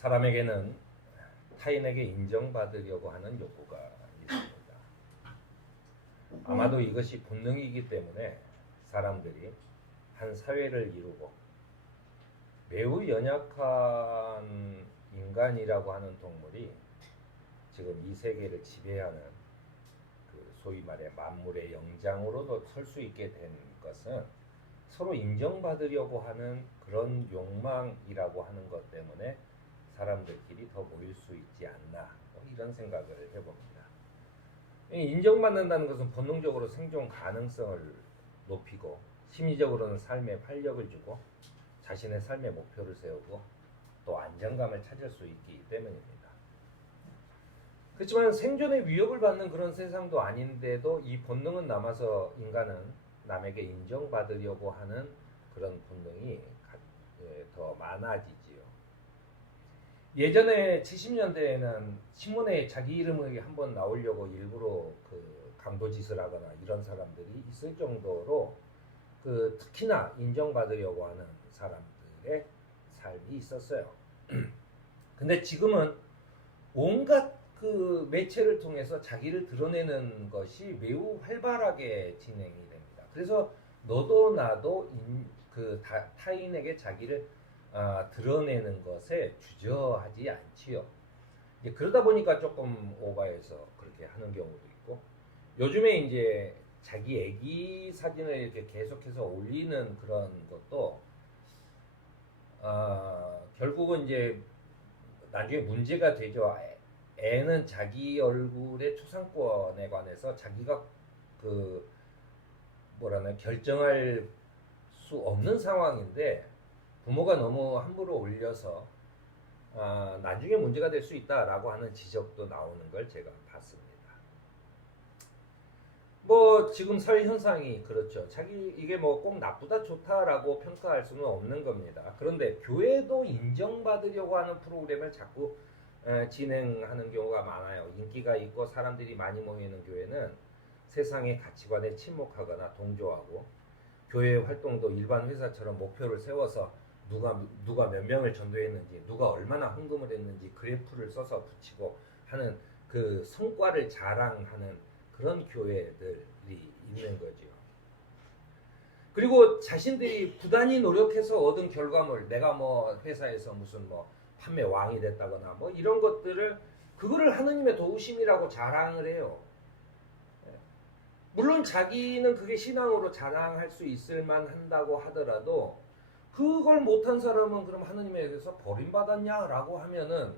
사람에게는 타인에게 인정받으려고 하는 욕구가 있습니다. 아마도 이것이 본능이기 때문에 사람들이 한 사회를 이루고 매우 연약한 인간이라고 하는 동물이 지금 이 세계를 지배하는 그 소위 말해 만물의 영장으로도 설 수 있게 된 것은 서로 인정받으려고 하는 그런 욕망이라고 하는 것 때문에 사람들끼리 더 모일 수 있지 않나, 이런 생각을 해봅니다. 인정받는다는 것은 본능적으로 생존 가능성을 높이고 심리적으로는 삶에 활력을 주고 자신의 삶의 목표를 세우고 또 안정감을 찾을 수 있기 때문입니다. 그렇지만 생존의 위협을 받는 그런 세상도 아닌데도 이 본능은 남아서 인간은 남에게 인정받으려고 하는 그런 본능이 더 많아지지요. 예전에 70년대에는 신문에 자기 이름이 한번 나오려고 일부러 그 강도짓을 하거나 이런 사람들이 있을 정도로 그 특히나 인정받으려고 하는 사람들의 삶이 있었어요. 근데 지금은 온갖 그 매체를 통해서 자기를 드러내는 것이 매우 활발하게 진행이 됩니다. 그래서 너도 나도 타인에게 자기를 드러내는 것에 주저하지 않지요. 이제 그러다 보니까 조금 오바해서 그렇게 하는 경우도 있고, 요즘에 이제 자기 애기 사진을 이렇게 계속해서 올리는 그런 것도 결국은 이제 나중에 문제가 되죠. 애는 자기 얼굴의 초상권에 관해서 자기가 결정할 수 없는 상황인데 부모가 너무 함부로 올려서 나중에 문제가 될 수 있다라고 하는 지적도 나오는 걸 제가 봤습니다. 지금 사회 현상이 그렇죠. 이게 꼭 나쁘다 좋다라고 평가할 수는 없는 겁니다. 그런데 교회도 인정받으려고 하는 프로그램을 자꾸 진행하는 경우가 많아요. 인기가 있고 사람들이 많이 모이는 교회는 세상의 가치관에 침묵하거나 동조하고 교회 활동도 일반 회사처럼 목표를 세워서 누가 몇 명을 전도했는지, 누가 얼마나 헌금을 했는지 그래프를 써서 붙이고 하는 그 성과를 자랑하는 그런 교회들이 있는 거죠. 그리고 자신들이 부단히 노력해서 얻은 결과물, 내가 회사에서 무슨 판매 왕이 됐다거나 이런 것들을 그거를 하느님의 도우심이라고 자랑을 해요. 물론 자기는 그게 신앙으로 자랑할 수 있을 만한다고 하더라도 그걸 못한 사람은 그럼 하느님에 대해서 버림받았냐라고 하면은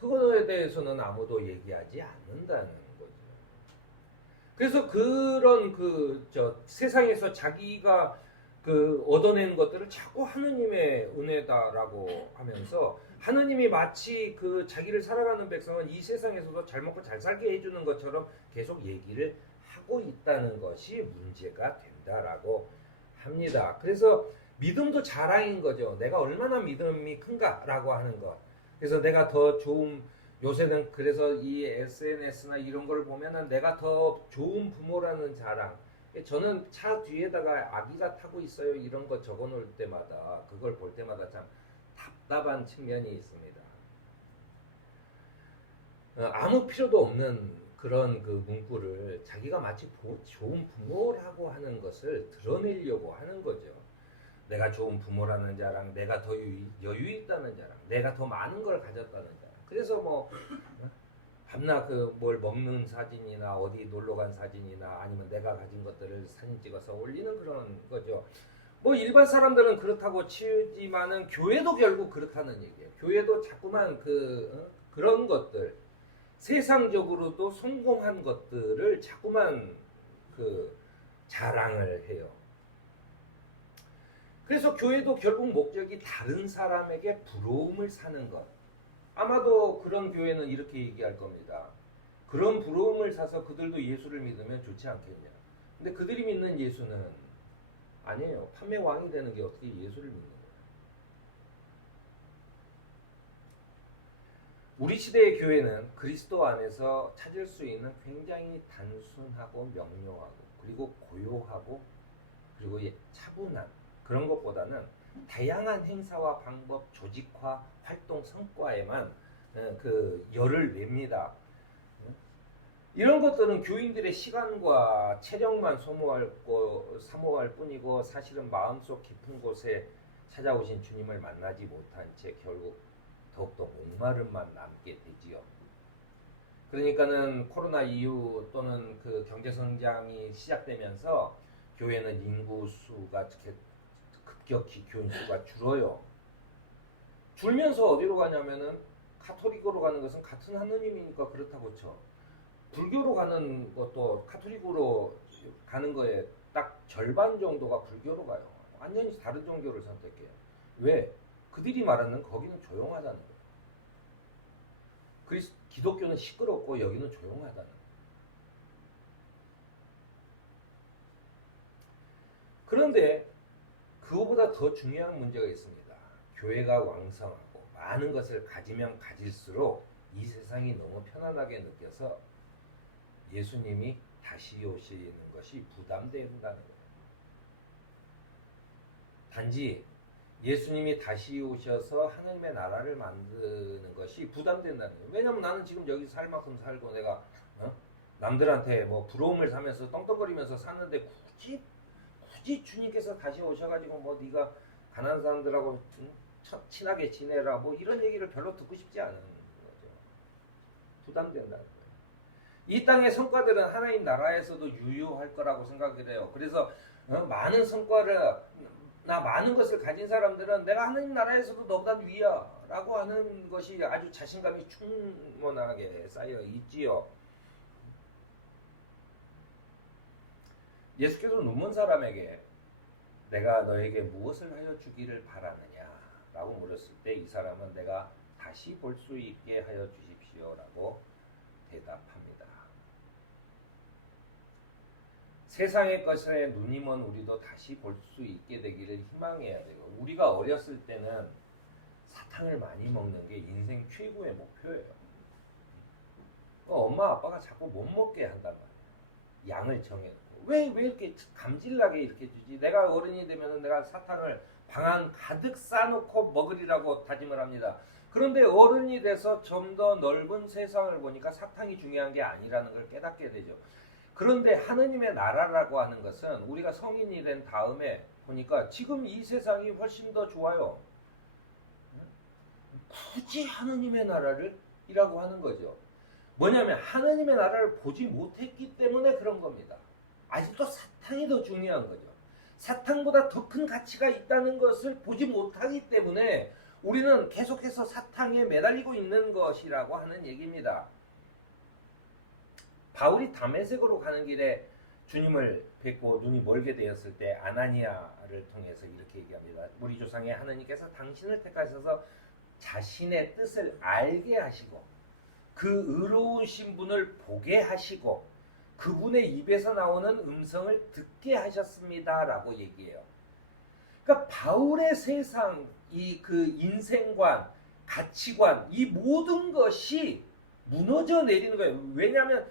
그거에 대해서는 아무도 얘기하지 않는다는 거죠. 그래서 그런 세상에서 자기가 얻어낸 것들을 자꾸 하느님의 은혜다라고 하면서 하느님이 마치 자기를 살아가는 백성은 이 세상에서도 잘 먹고 잘 살게 해주는 것처럼 계속 얘기를 하고 있다는 것이 문제가 된다라고 합니다. 그래서 믿음도 자랑인 거죠. 내가 얼마나 믿음이 큰가라고 하는 것. 그래서 내가 더 좋은, 요새는 그래서 이 SNS나 이런 걸 보면은 내가 더 좋은 부모라는 자랑. 저는 차 뒤에다가 아기가 타고 있어요 이런 거 적어 놓을 때마다, 그걸 볼 때마다 참 답답한 측면이 있습니다. 아무 필요도 없는 그런 문구를 자기가 마치 좋은 부모라고 하는 것을 드러내려고 하는 거죠. 내가 좋은 부모라는 자랑, 내가 더 여유 있다는 자랑, 내가 더 많은 걸 가졌다는 자랑. 그래서 밤낮 뭘 먹는 사진이나 어디 놀러 간 사진이나 아니면 내가 가진 것들을 사진 찍어서 올리는 그런 거죠. 일반 사람들은 그렇다고 치우지만은 교회도 결국 그렇다는 얘기예요. 교회도 자꾸만 그런 것들, 세상적으로도 성공한 것들을 자꾸만 자랑을 해요. 그래서 교회도 결국 목적이 다른 사람에게 부러움을 사는 것. 아마도 그런 교회는 이렇게 얘기할 겁니다. 그런 부러움을 사서 그들도 예수를 믿으면 좋지 않겠냐. 근데 그들이 믿는 예수는 아니에요. 판매 왕이 되는 게 어떻게 예수를 믿는 거예요. 우리 시대의 교회는 그리스도 안에서 찾을 수 있는 굉장히 단순하고 명료하고 그리고 고요하고 그리고 차분한 그런 것보다는 다양한 행사와 방법, 조직화, 활동 성과에만 그 열을 냅니다. 이런 것들은 교인들의 시간과 체력만 사모할 뿐이고 사실은 마음속 깊은 곳에 찾아오신 주님을 만나지 못한 채 결국 더욱더 목마름만 남게 되지요. 그러니까는 코로나 이후 또는 그 경제 성장이 시작되면서 교회는 인구 수가 급격히 교인 수가 줄어요. 줄면서 어디로 가냐면은 카톨릭으로 가는 것은 같은 하느님이니까 그렇다고 쳐. 불교로 가는 것도 카톨릭으로 가는 거에 딱 절반 정도가 불교로 가요. 완전히 다른 종교를 선택해요. 왜? 그들이 말하는 거기는 조용하다는 거예요. 기독교는 시끄럽고 여기는 조용하다는 거예요. 그런데 그거보다 더 중요한 문제가 있습니다. 교회가 왕성하고 많은 것을 가지면 가질수록 이 세상이 너무 편안하게 느껴서 예수님이 다시 오시는 것이 부담된다는 거예요. 단지 예수님이 다시 오셔서 하나님의 나라를 만드는 것이 부담된다는 거예요. 왜냐면 나는 지금 여기 살 만큼 살고 내가 남들한테 뭐 부러움을 사면서 떵떵거리면서 사는데 굳이 주님께서 다시 오셔가지고 뭐 네가 가난한 사람들하고 친하게 지내라 뭐 이런 얘기를 별로 듣고 싶지 않은 거죠. 부담된다는 거예요. 이 땅의 성과들은 하나님 나라에서도 유효할 거라고 생각을 해요. 그래서 많은 많은 것을 가진 사람들은 내가 하나님 나라에서도 너보다 위야 라고 하는 것이 아주 자신감이 충만하게 쌓여 있지요. 예수께서 눈먼 사람에게 내가 너에게 무엇을 하여 주기를 바라느냐 라고 물었을 때 이 사람은 내가 다시 볼 수 있게 하여 주십시오 라고 대답합니다. 세상의 것에 눈이 먼 우리도 다시 볼 수 있게 되기를 희망해야 돼요. 우리가 어렸을 때는 사탕을 많이 먹는 게 인생 최고의 목표예요. 엄마 아빠가 자꾸 못 먹게 한단 말이에요. 양을 정해놓고. 왜 이렇게 감질나게 이렇게 주지? 내가 어른이 되면 내가 사탕을 방 안 가득 싸놓고 먹으리라고 다짐을 합니다. 그런데 어른이 돼서 좀 더 넓은 세상을 보니까 사탕이 중요한 게 아니라는 걸 깨닫게 되죠. 그런데 하느님의 나라라고 하는 것은 우리가 성인이 된 다음에 보니까 지금 이 세상이 훨씬 더 좋아요. 굳이 하느님의 나라를 이라고 하는 거죠. 뭐냐면 하느님의 나라를 보지 못했기 때문에 그런 겁니다. 아직도 사탕이 더 중요한 거죠. 사탕보다 더 큰 가치가 있다는 것을 보지 못하기 때문에 우리는 계속해서 사탕에 매달리고 있는 것이라고 하는 얘기입니다. 바울이 다메섹으로 가는 길에 주님을 뵙고 눈이 멀게 되었을 때 아나니아를 통해서 이렇게 얘기합니다. 우리 조상의 하느님께서 당신을 택하셔서 자신의 뜻을 알게 하시고 그 의로우신 분을 보게 하시고 그분의 입에서 나오는 음성을 듣게 하셨습니다 라고 얘기해요. 그러니까 바울의 세상, 그 인생관, 가치관, 이 모든 것이 무너져 내리는 거예요. 왜냐하면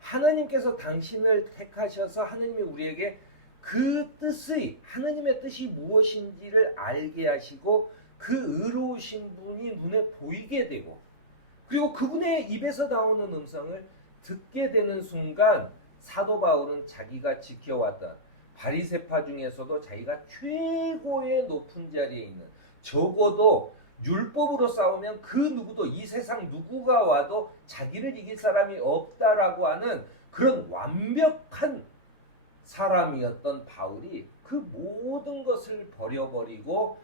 하나님께서 당신을 택하셔서 하나님이 우리에게 그 뜻의 하나님의 뜻이 무엇인지를 알게 하시고 그 의로우신 분이 눈에 보이게 되고 그리고 그분의 입에서 나오는 음성을 듣게 되는 순간 사도 바울은 자기가 지켜왔던 바리새파 중에서도 자기가 최고의 높은 자리에 있는 적어도 율법으로 싸우면 그 누구도 이 세상 누구가 와도 자기를 이길 사람이 없다라고 하는 그런 완벽한 사람이었던 바울이 그 모든 것을 버려버리고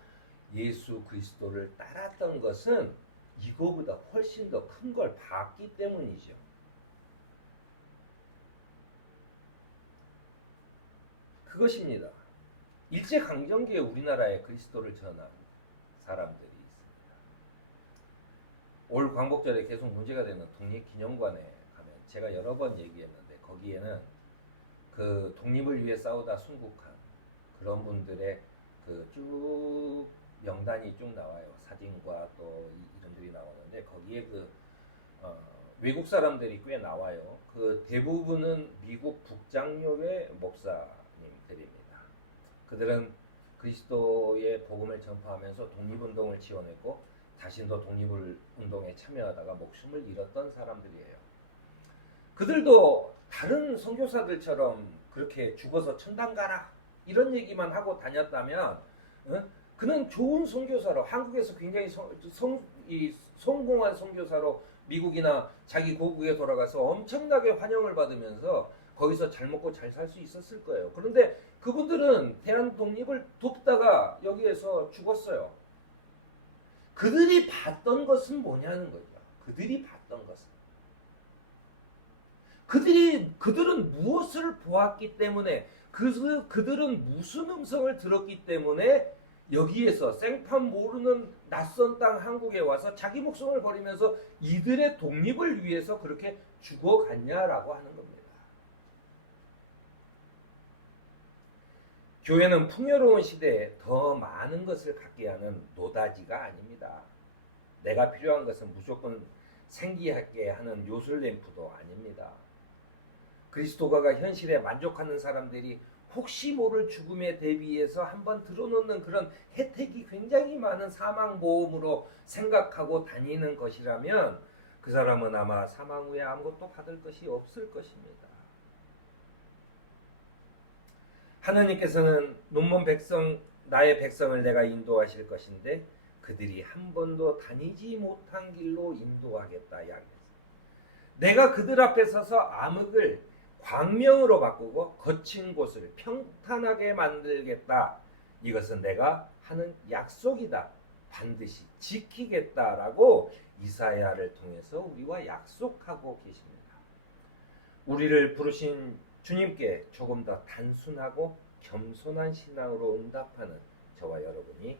예수 그리스도를 따랐던 것은 이거보다 훨씬 더 큰 걸 봤기 때문이죠. 그것입니다. 일제강점기에 우리나라에 그리스도를 전한 사람들이 있습니다. 올 광복절에 계속 문제가 되는 독립기념관에 가면 제가 여러 번 얘기했는데 거기에는 그 독립을 위해 싸우다 순국한 그런 분들의 그 쭉 명단이 쭉 나와요. 사진과 또 이름들이 나오는데 거기에 외국 사람들이 꽤 나와요. 그 대부분은 미국 북장로회 목사님들입니다. 그들은 그리스도의 복음을 전파하면서 독립운동을 지원했고 자신도 독립운동에 참여하다가 목숨을 잃었던 사람들이에요. 그들도 다른 선교사들처럼 그렇게 죽어서 천당 가라 이런 얘기만 하고 다녔다면 그는 좋은 선교사로 한국에서 굉장히 성공한 선교사로 미국이나 자기 고국에 돌아가서 엄청나게 환영을 받으면서 거기서 잘 먹고 잘 살 수 있었을 거예요. 그런데 그분들은 대한 독립을 돕다가 여기에서 죽었어요. 그들이 봤던 것은 뭐냐는 거죠. 그들이 봤던 것은. 그들은 무엇을 보았기 때문에 그들은 무슨 음성을 들었기 때문에 여기에서 생판 모르는 낯선 땅 한국에 와서 자기 목숨을 버리면서 이들의 독립을 위해서 그렇게 죽어갔냐라고 하는 겁니다. 교회는 풍요로운 시대에 더 많은 것을 갖게 하는 노다지가 아닙니다. 내가 필요한 것은 무조건 생기하게 하는 요술램프도 아닙니다. 그리스도가가 현실에 만족하는 사람들이 혹시 모를 죽음에 대비해서 한번 들어놓는 그런 혜택이 굉장히 많은 사망보험으로 생각하고 다니는 것이라면 그 사람은 아마 사망 후에 아무것도 받을 것이 없을 것입니다. 하느님께서는 눈먼 백성, 나의 백성을 내가 인도하실 것인데 그들이 한 번도 다니지 못한 길로 인도하겠다 이야기했어요. 내가 그들 앞에 서서 암흑을 광명으로 바꾸고 거친 곳을 평탄하게 만들겠다. 이것은 내가 하는 약속이다. 반드시 지키겠다라고 이사야를 통해서 우리와 약속하고 계십니다. 우리를 부르신 주님께 조금 더 단순하고 겸손한 신앙으로 응답하는 저와 여러분이